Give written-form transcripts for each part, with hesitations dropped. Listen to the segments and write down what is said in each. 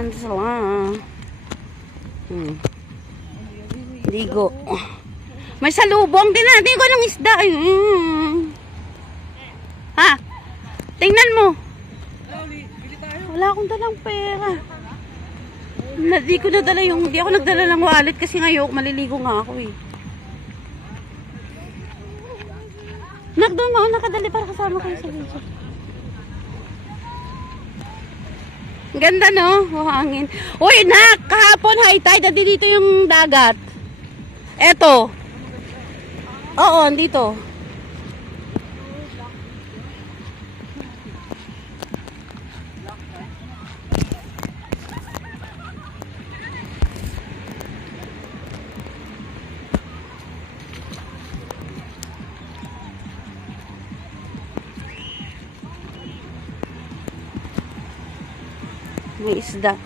naman sila. Ligo. May salubong din natin ko ng isda. Ha? Tingnan mo. Wala akong dalang pera. Hindi ko nadala yung, hindi ako nagdala ng wallet kasi ngayon maliligo nga ako eh. Nak, doon mo nakadali para kasama kayo sa video. Ganda no? Hangin. Uy, nak! Kahapon high tide. Dito yung dagat. Eto. Oo, dito. May isda.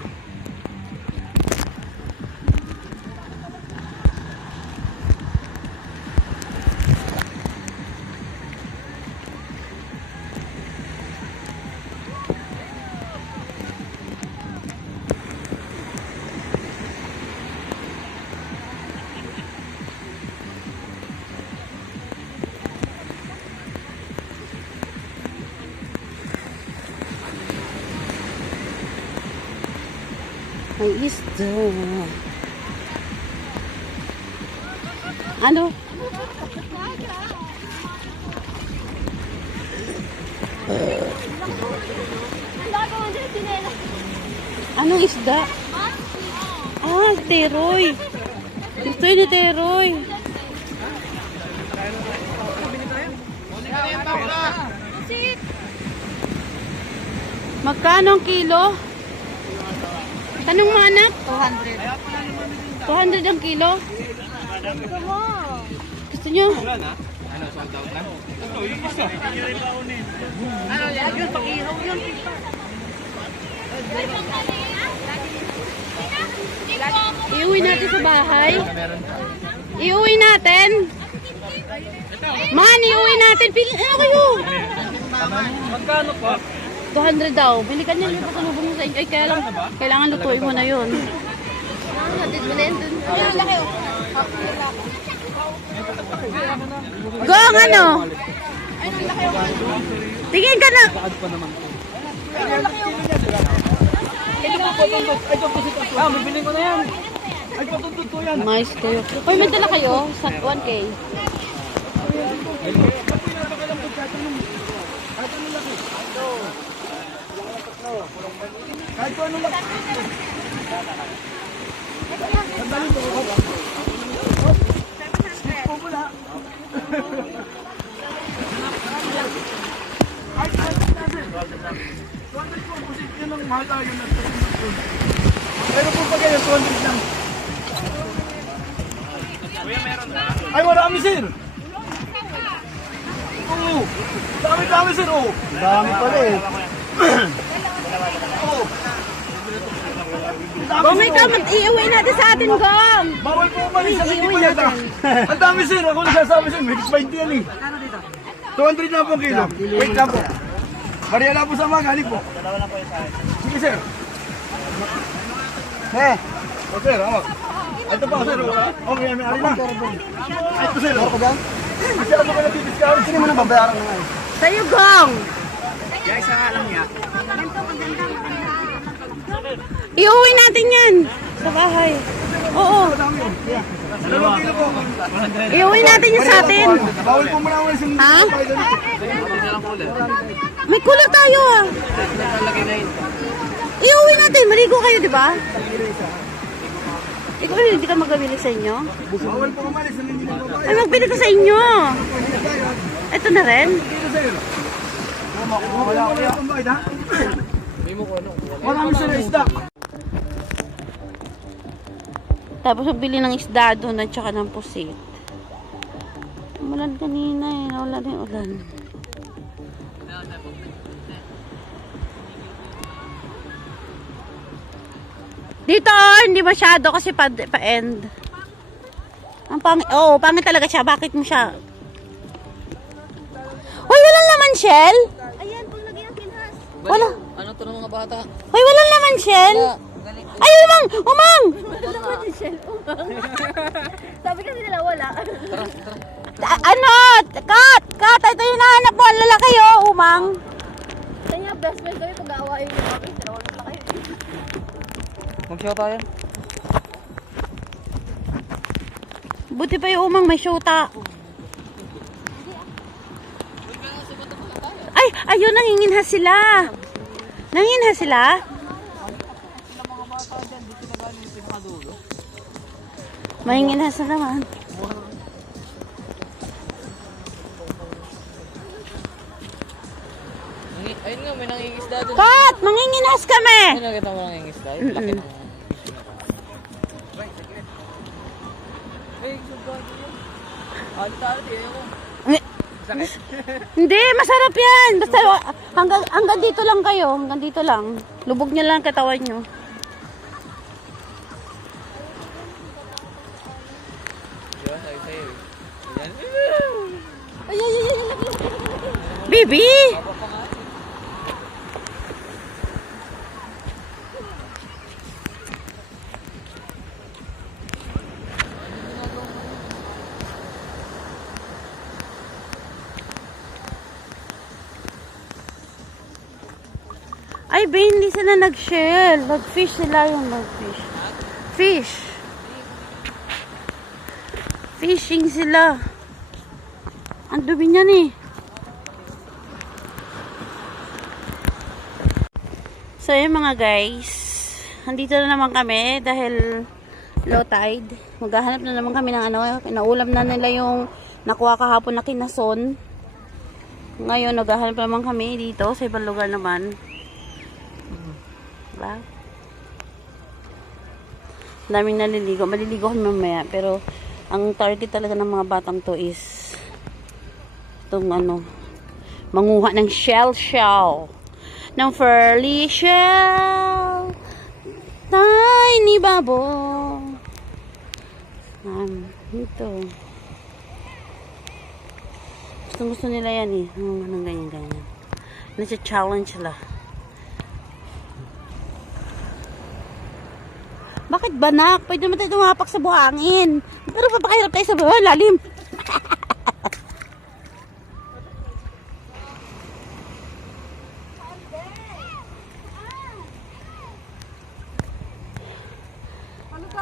May isda. Ano? Anong isda? Ah, teroy. Gusto yun ni teroy. Magkano ang kilo? Tanong mo anak? 200. 200 ang kilo? Gusto nyo? Ano, sold out na? Ito, yung isa. Ano, yun, pag-ihaw yun. Iuwi natin sa bahay. Iuwi natin. Man, iuwi natin. Ano kayo? Magkano pa? 200 daw. Balikan niya yung pasalubong mo sa inyo. Ay, kailangan lutuin mo na yun. Hatid mo na yun dun. Gong, ano? Tingin ka na. Ah, mabili ko na yan. Ay, patutut ko yan. Mais kayo. Hoy, may dala kayo sa 1K. Kahit ko ano lang. Sandali ko. Slip ko muna. Ay, 200 po. Kasi yun ang mahal tayo na 200. Pero po pa kayo, 200 lang. Kuya, meron na? Ay, marami sir. Oo. Dami sir, oo. Dami pala eh. Gong, ikaw, iuwi natin sa atin, Gong. Bawal po umalis sa Iuwi hindi natin. Ang dami sir, ako nagsasabi sir, may 20 yan eh. 200 na po ang kilo. Wait lang po. Bariya na po sa mga galing po. Sige sir. O sir, hawak. Ito pa sir. Okay, may ari na. Ito sir. Masyado ka nag-discount. Sige mo na babayaran na nga eh. Sa'yo, Gong. Guys, sa alam niya. Iuwi natin yan sa bahay. Oo. Dalawang kilo po. Iuwi natin yan sa atin. Bawal po muna umalis yung Ha? May kulang tayo ah. Iuwi natin. Maligo kayo, di ba? Ikaw hindi ka magabili sa inyo? Bawal po umalis ng hindi nagbabayad. Ay, magbili ka sa inyo. Ito na rin. Kilo sir. Wala ko yung pambayad ha? Marami sir na isda. Tapos bili ng isda doon at saka ng pusit. Umulan kanina eh. Naulan yung ulan. Dito, hindi masyado kasi pa-end. Ang pangit. Oo, pangit talaga siya. Bakit mo siya? Hoy, walang laman, Shell? Ayan, pag nagyan kinhas. Wala. Ano to ng mga bata? Hoy, walang laman, Shell? Wala Ay, umang! Umang! Sabi kasi nila wala. Ano? Kat! Kat! Ito yung nahanap mo. Ang lalaki, oh, umang. Kanya best friend kami pag-aawain yung kami. Dalawa lang kayo. Mag-show tayo. Buti pa yung umang may syuta. Ay! Ayun, nanginginha sila. Nanginginha sila? Manginginha sila naman. Ayun nga, may nangingisda doon. Kat! Manginginhas kami! Ayun, nakita mo nangingisda. Yung laki ng... Ay, sobrang yun. Alit-alit eh. Sakit. Hindi, masarap yan. Basta hanggang dito lang kayo. Hanggang dito lang. Lubog niya lang ang katawan nyo. Diba, sabi sa'yo eh. Ayan. Ay, ay, ay, ay, ay. Bibi! Ay, ba, hindi sila nag-shell. Nag-fish sila yung nag-fish. Fish. Fishing sila. Ang dumi niyan eh. So yun mga guys. Nandito na naman kami dahil low tide. Maghahanap na naman kami ng ano. Pinaulam na nila yung nakuha kahapon na kinason. Ngayon naghahanap naman kami dito sa ibang lugar naman. Diba? Daming naliligo. Maliligo kami mamaya. Pero, ang target talaga ng mga batang to is itong ano, manguha ng shell. Ng furry shell. Tiny bubble. Ito. Gusto nila yan eh. Anong ganyan. Nasa-challenge sila. Bakit banak? Pwede naman tayo tumapak sa buhangin. Pero papakahirap tayo sa buhangin. Lalim.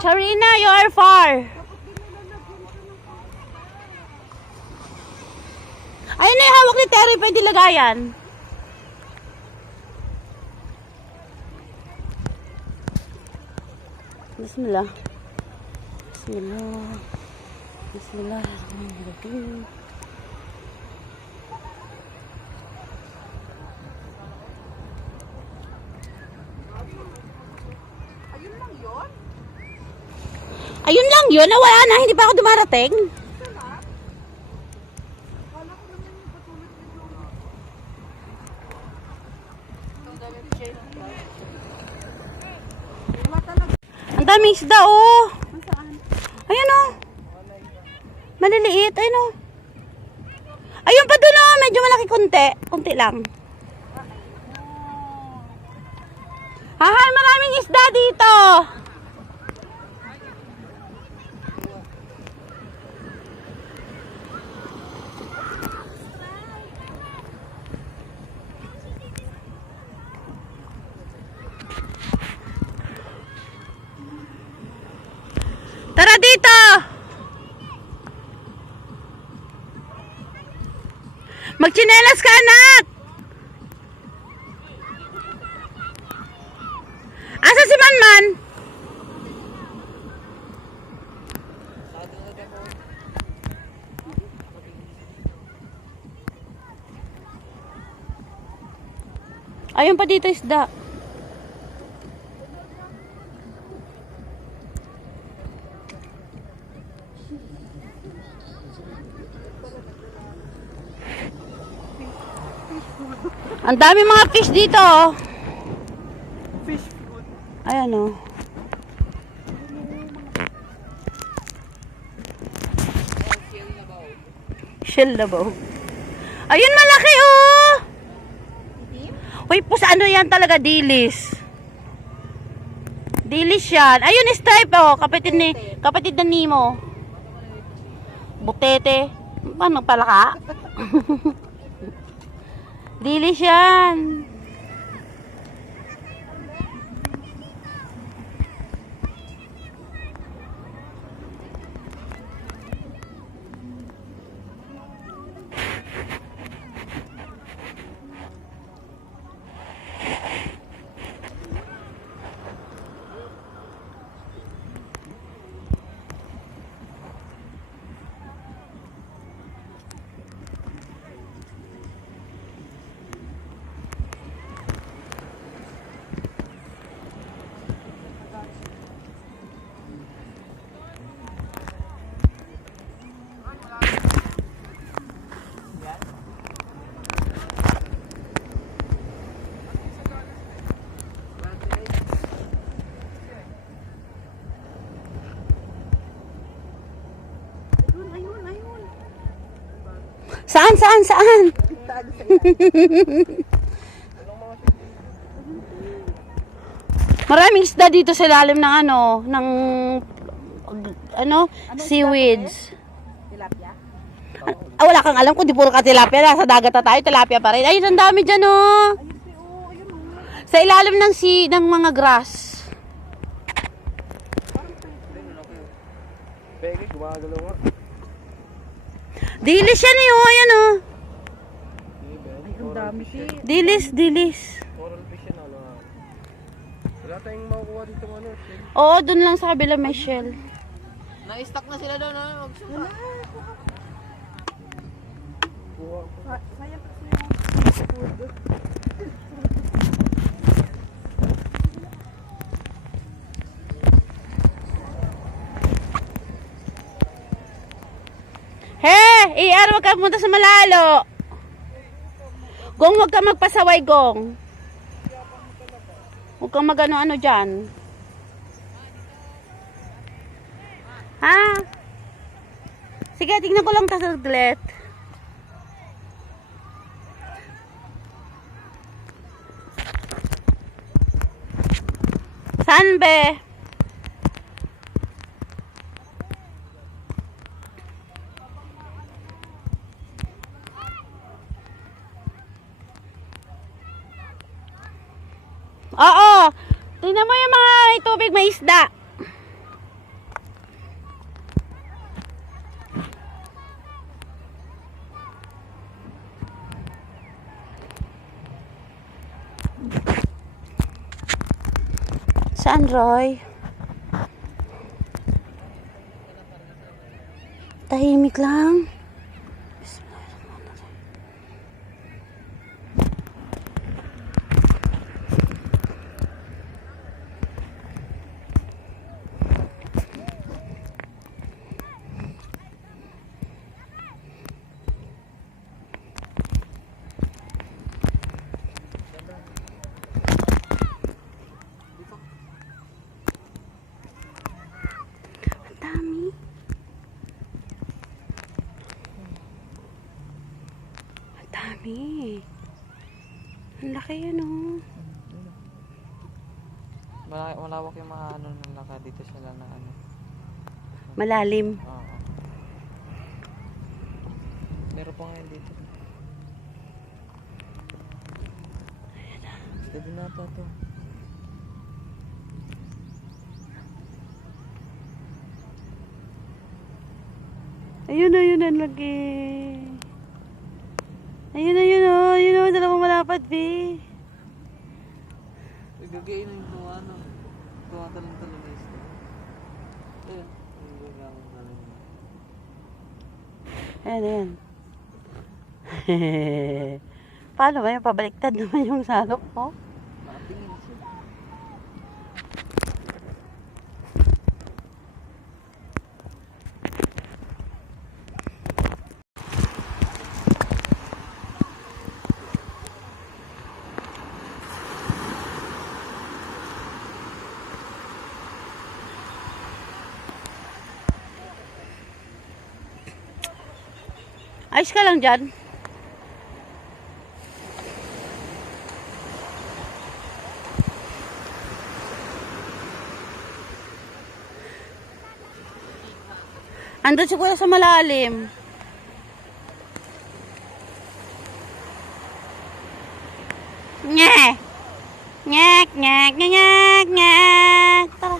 Charina, you are far. Ayun na yung hawak ni Terry. Pwede lagayan. Bismillah. Bismillah. Bismillahirrahmanirrahim. Ayun lang yun. Wala na. Hindi pa ako dumarating. Ang daming isda, oh. Ayun, oh. Maliliit, ayun, oh. Ayun pa dun, oh. Medyo malaki konti. Konti lang. Hahay, maraming isda dito. Tara dito! Magtsinelas ka, anak! Asa si Manman? Ayun pa dito isda. Ang dami mga fish dito, oh. Fish food. Ayan, oh. Shell na ba? Ayun, malaki, oh. Uy, ano yan talaga, dilis. Dilis yan. Ayun, stripe oh. Kapatid na Nemo. Butete. Paano pala ka? Dilis yan. Saan? Maraming isda dito sa ilalim ng seaweeds. Tilapia? Wala kang alam kung di puro ka tilapia. Nasa dagat na tayo, tilapia pa rin. Ayun, ang dami dyan, oh. Sa ilalim ng mga grass. Peke, gumagalaw nga. Dilis yan eh, oh. Ayan, oh. Ang dami siya. Dilis. Coral fish yan, ano. Wala tayong makukuha dito, ano. Oo, dun lang sa kabila may shell. Na-stock na sila doon, ha? Magsuka. Sayang kasi yung food. Iyar, wag ka pumunta sa malalo. Gong, wag ka magpasaway, Gong. Huwag kang mag-ano-ano dyan. Ha? Sige, tingnan ko lang saglit. Saan, be? Oo. Tingnan mo yung mga tubig, may isda. Saan, Roy? Tahimik lang. Dami. Ang laki yun, oh. Malawak yung mga ano nung laka dito sila na ano. Malalim. Oo. Meron pa ngayon dito. Steady na ito. Ayun, ang laki. Ayun, dalawang malapad, be. Igagayin na yung tuwa, no? Tuwa talong-talong na isda. Ayun. Ayan. Paano ba yung pabaliktad naman yung salok mo? Nakatingin siya. Ayos ka lang dyan. Andun si kuya sa malalim. Nye! Nyek, nyek, nyek, nyek, nyek. Tara.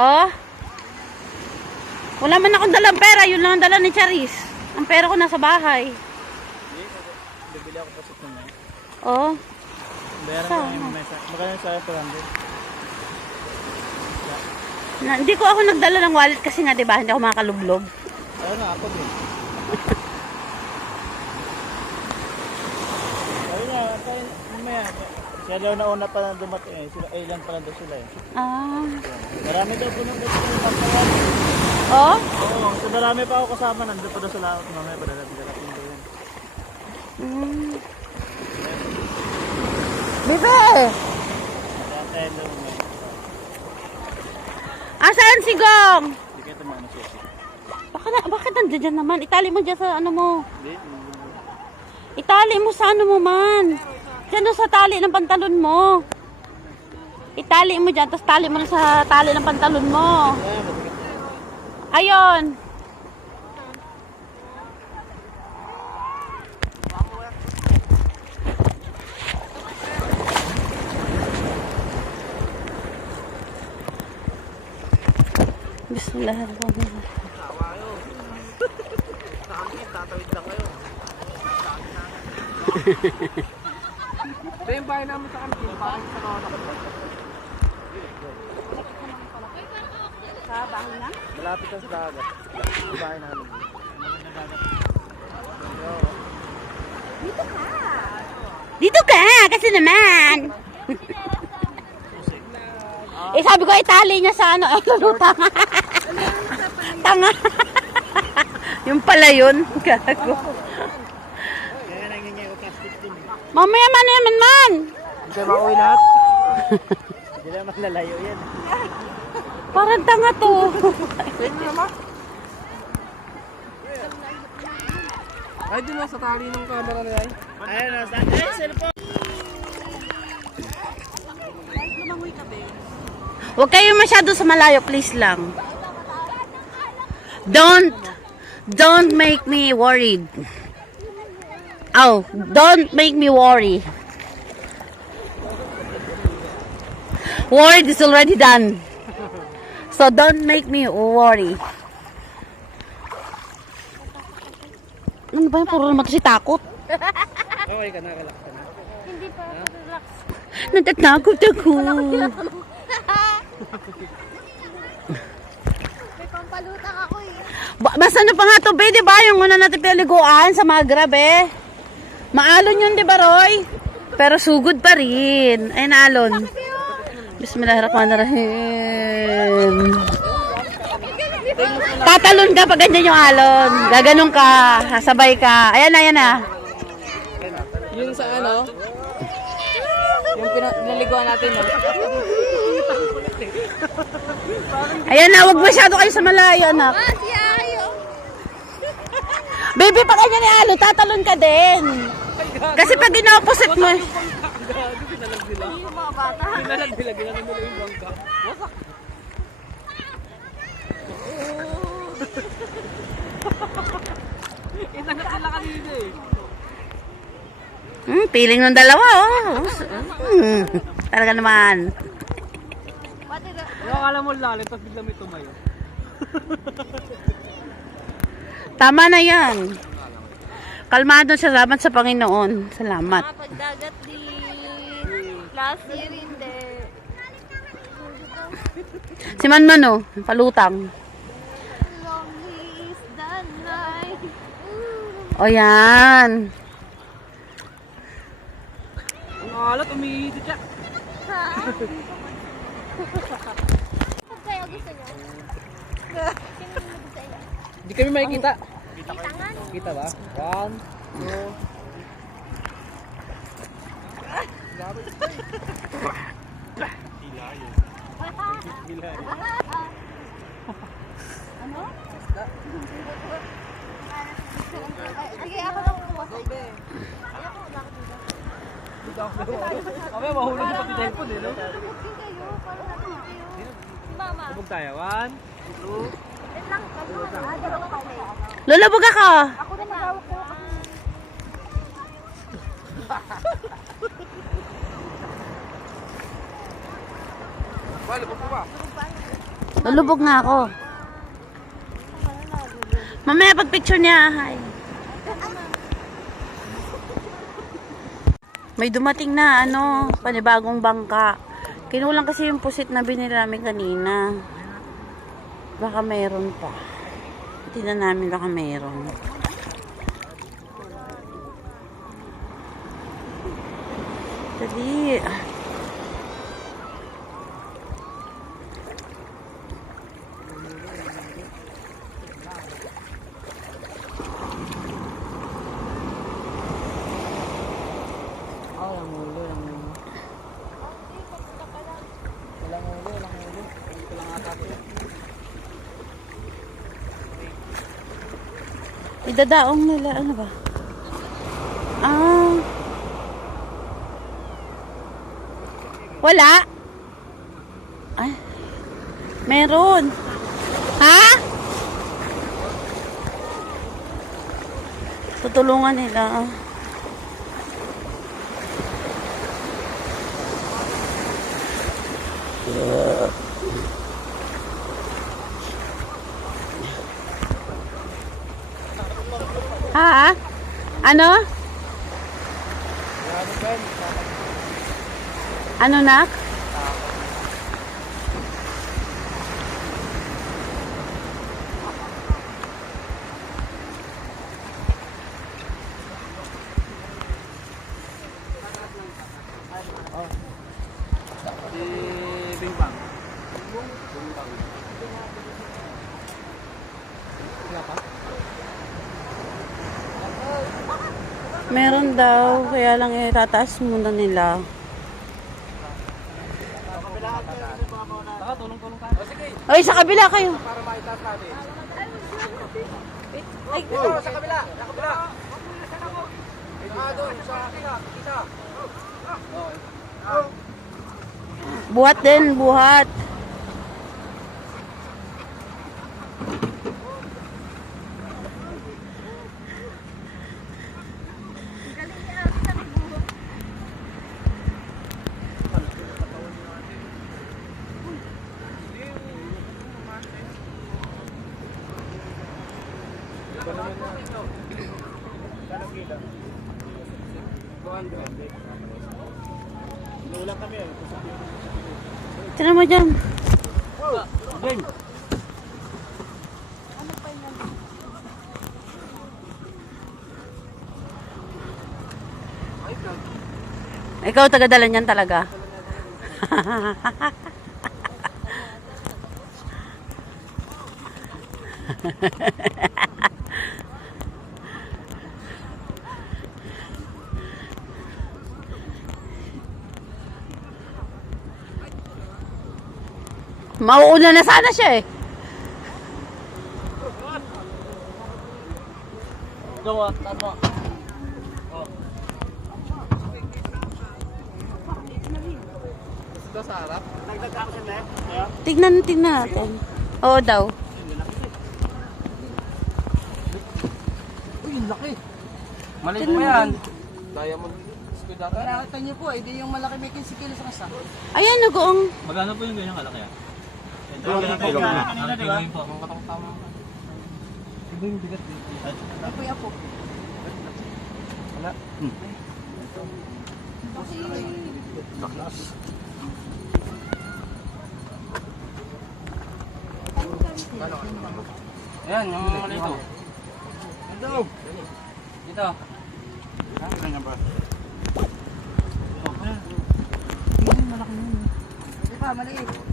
Oh. Wala man akong dalang pera. Yun lang ang dala ni Charis. Ang pera ko nasa bahay. Bibili ako pa sa tunay. Oh. Bayaran ko Saan? yung mesa. Magkano sa 200? Hindi ko ako nagdala ng wallet kasi nga 'di ba, hindi ako makalublog. Ayun nga, ako din. Ayun nga, tayo, mamaya. Siya daw na una pa na dumating eh. Sila, ilan pa lang daw sila eh. Ah. Marami daw po nung gusto yung pagkawan. Oh? Oo, so marami pa ako kasama. Nandun pa daw sa laot. Mamaya pa darating daw yun. Mm. Bebe! Kaya tayo daw mamaya. Asan si Gong? Hindi kayo tumano siya. Bakit nandiyan dyan naman? Itali mo dyan sa ano mo. Hindi. Itali mo sa ano mo man. Dyan doon sa tali ng pantalon mo. Itali mo dyan, tapos tali mo na sa tali ng pantalon mo. Ayun. Bismillahirrahmanirrahim. Tatawid lang kayo. Ito yung bahay namin sa kantin. Bahay sa kawanak. Sa bahay na? Malapit sa dagat. Yung bahay namin. Dito ka, kasi naman. Eh sabi ko itali niya sa ano, eh tanga. Tanga. Yung pala yun. Gago. Kaya nangyayay ko plastic din eh. Mamaya man. Hindi kayo mauwi lahat. Hindi naman lalayo yan. Parang tanga to. Ay, di mo sa tali ng camera na yan. Ayun, nasa. Ay, cellphone. Huwag kayo masyado sa malayo, please lang. Don't make me worried. Oh, don't make me worry. Worried is already done. So don't make me worry. Ano ba yan? Puro naman to si takot. Okay ka na, relax ka na. Hindi pa ako relax. Natatakot ako. May pampalutang ako eh. Mas ano pa nga to, be, di ba? Yung una natin pinaliguan sa mga grabe. Maalon yun, di ba, Roy? Pero sugod pa rin. Ay, naalon. Bismillahirrahmanirrahim. Tatalon ka pag ganyan yung alon. Gaganong ka. Sabay ka. Ayan na. Yung sa ano? Yung pinaliguan natin, no? Ayan na, huwag masyado kayo sa malayo, anak. Ah, si Ayo. Baby, pag ganyan yung alon, tatalon ka din. Kasi pag ina-opposite mo, Yung mga bata. Pinalag-bilag nila yung bangka. Wasak. Inangat nila kanina eh. feeling ng dalawa, oh. Talaga naman. Pati na. Yung akala mo lalim, tapos bigla may tumayo. Tama na yan. Kalmado, salamat sa Panginoon. Salamat. Mga pagdagat din. Last year hindi. Si Manman, oh, palutang. Lonely is the night. O yan. Ang alat, umihidit siya. Kung kayo gusto nyo. Sino yung gusto nyo? Hindi kami makikita. Tangan. Kita ba? 1, 2. Ano? Sige, ako lang kumuha sa iyo. Ayoko, wala ko dito. Kami, mahulog yung pati cellphone eh, no? Si Mama. Sabog tayo. 1, 2, Wait lang. Dalawa kami. Lulubog ako. Ako na magawak ko. Lulubog nga ako. Mamaya pag picture niya, hi. May dumating na panibagong bangka. Kinulang kasi yung pusit na binili namin kanina. Baka mayroon pa. Tingnan namin baka mayroon. Dali. Idadaong nila, ano ba? Wala? Ay, meron. Ha? Tutulungan nila. Ha? Ano? Ano nak? si Bing Bang. Wala pa? Meron daw, kaya lang tataas muna nila. Saka, tulong-tulong tayo. O, sige. Ay, sa kabila kayo. Para maitaas natin. Ay, Dito, sa kabila. Sa kabila. Doon, sa kabila. Isa. buhat din, buhat. Tignan mo dyan. Ikaw taga-dala niyan talaga. Mauuna na sana siya eh. Gawa, tama. Gusto sa harap? Tignan natin. Oo daw. Uy, yung laki. Maliit mo yan. Diamond. Nakita niyo po, hindi yung malaki may 15 kilos sa kasa. Ayan, nag-uong. Magkano po yung ganyan kalaki ah? Kanina, di ba? Ang katang-tama. Ay po, po. Wala. Ayan, yung malito. Dito. Dito. Ganyan ba? Di ba, maliit.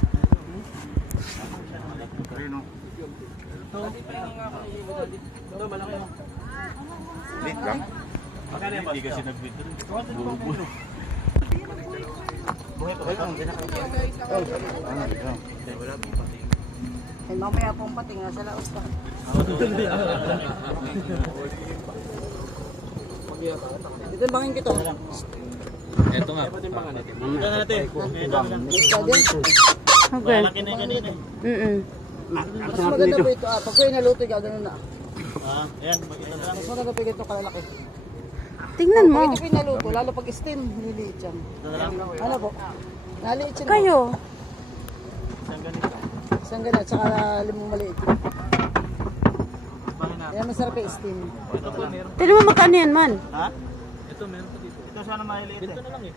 Ito, malaki mo. Late lang. Hindi kasi nag-withdraw. Ay, mamaya pong pating nasa laos pa. Dito bangin kita. Ito nga. Ito na natin. Okay. Malaki na yung kanina. Mas maganda po ito. Pag ko inaluto, gagano na. Ayan. Ito na lang. Mas maganda po ito kalalaki. Tingnan mo. Pag ito po inaluto, lalo pag steam, niliit yan. Ito na lang. Ano po? Naliit yan. Kayo. Isang ganito. Isang ganyan, at saka limang maliit. Bakit na? Kaya masarap yung steam. Ito na lang. Tingnan mo magkano yan man. Ha? Ito meron pa dito. Ito sana mahiliit eh. Ito na lang eh.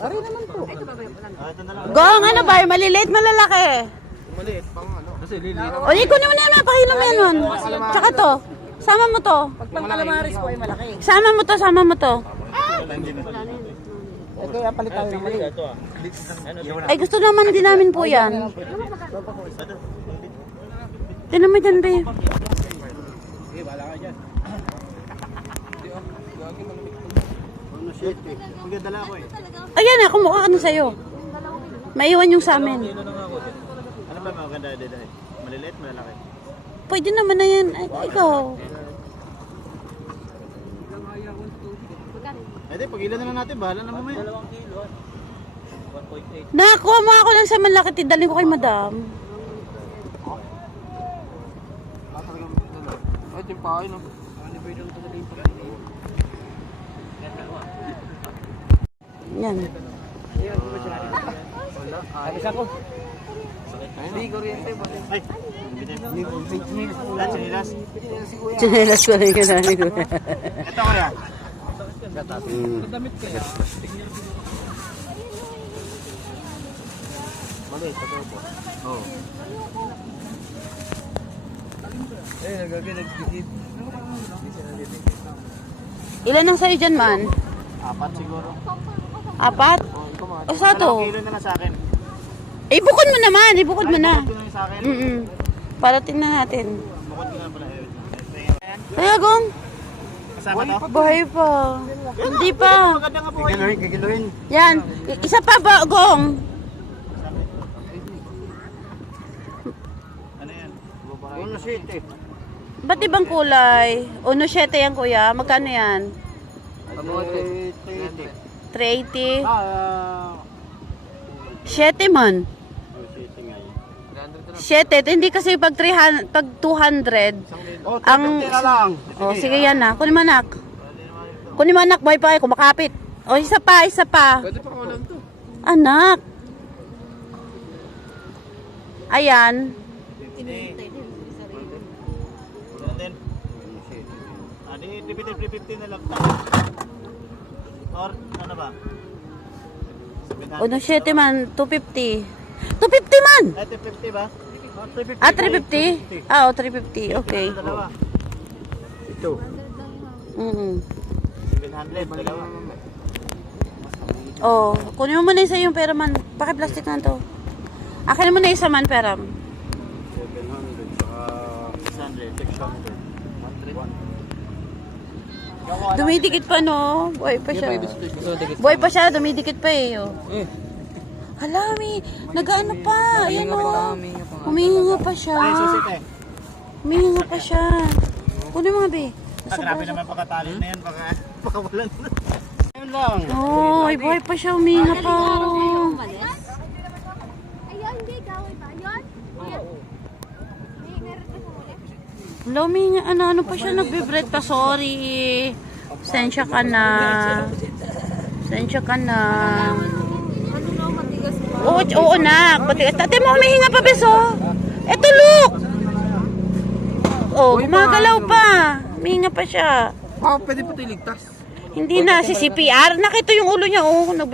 Ari naman po. Ito na lang. Gong, ano ba? Yung maliliit, malalaki. Maliit pang ano. Kasi liliit. O, di kunin mo na naman. Pakilom yan nun. Tsaka to. Sama mo to. Pag pang calamaris po ay malaki. Sama mo to, sama mo to. Ito yung palit tayo ng maliit. Ito ah. Ay, gusto naman din namin po yan. Tingnan mo dyan, be. Magdadala ako eh. Ayan na, kumukha ka na sa'yo. Maiwan yung sa amin. Ano ba maganda dito eh? Maliliit, malalaki. Pwede naman na yan. Ay, ikaw. Pwede, pag-ilan na lang natin. Bahala na mamaya. 2 kilo. 1.8. Nakakuha mo ako lang sa malaki. Tidalhin ko kay madam. Ito yung pahay, no? Yan. Abis ako. Hindi, kuryente ba? Ay! Lahat sinilas. Chinelas ko rin ka namin ko. Ito ko yan. Damit kaya. Maliit, ito po. Oo. Eh, nagkakit. Ilan ang sa'yo dyan, man? 4 siguro. 4? O, sa to? 2 kilo na lang sa akin. Ibukod mo naman. Ibukod mo na. Ito na yung sa akin. Para tingnan natin. Bukod ko na pala. Kaya, Gong. Kasama to? Buhay pa. Hindi pa. Maganda nga po. Kikiluhin. Yan. Isa pa ba, Gong? Ano yan? Uno city. Ba't ibang kulay? Uno 7 yan, kuya. Magkano yan? 380? 7 man. 7. Hindi kasi pag 300, pag 200. Oh, Ang- na lang. Oh, sige yan na. Kunin mo, anak. Kunin mo, anak. Buhay pa kayo. Kumakapit. O, isa pa, isa pa. Pwede pa kulang to. Anak. Ayan. Natin. Di 350 na lang. Or ano ba? 700. Uno 7 man. 250. 250 man! Ay, 350 ba? 350. Ah, 350? Ah, oh, 350. Okay. Dalawa. Ito. 700. Dalawa. Oh, kunin mo muna isa yung pera man. Paki-plastic na to. Akin mo na isa man pera. 700 saka 600. 100. Dumidikit pa, no? Buhay pa siya. Buhay pa siya, dumidikit pa eh. Oh. Hala, may nag-ano pa. Ayan o. Humihinga pa siya. Ay, susit eh. Humihinga pa siya. Kunin mo nga, be. Grabe naman pagkatali na yan. Baka wala na. Ayun lang. Oh, ay buhay pa siya. Humihinga pa. Ayun, hindi. Gawin ba? Ayun? Ayun. Meron pa sa ulit. Hala, humihinga. Ano pa siya? Nagbe-breath pa. Sorry. Sensya ka na. Sensya ka na. Oo, nak. Tate mo, humihinga pa, beso. Eto, look. Oh, gumagalaw pa. Humihinga pa siya. Wow, pwede pa ito iligtas. Hindi na, si CPR. Nakita yung ulo niya, oh. Ano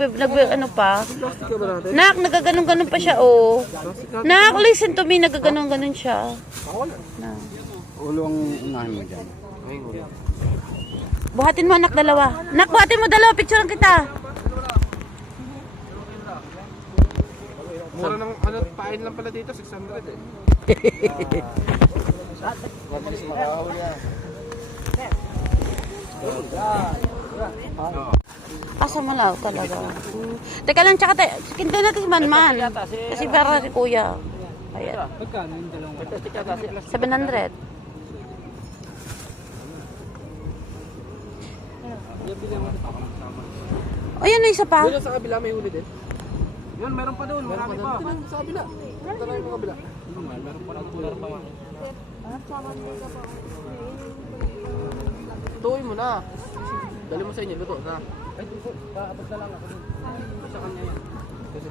pa. Plastic ka ba natin? Nak, nagaganon-ganon pa siya, oh. Nak, listen to me. Nagaganon-ganon siya. Na. Ulo ang unahin mo dyan. Buhatin mo, anak, dalawa. Nak, buhatin mo dalawa. Picturean kita. Mura ng ano, pain lang pala dito, 600 eh. Asa malaw talaga. Teka lang, tsaka tayo. Kinto natin si Manman. Kasi para si Kuya. Ayan. Magkano yung dalawang 700. Ayun na isa pa. Doon sa kabila may huli din. Yun, meron pa doon. Marami pa. Sa kabila. Tara yung kabila. Meron pa lang. Tuloy mo na. Dali mo sa inyo, luto na. Ay, paabot na lang ako. Sa kanya yan. Kasi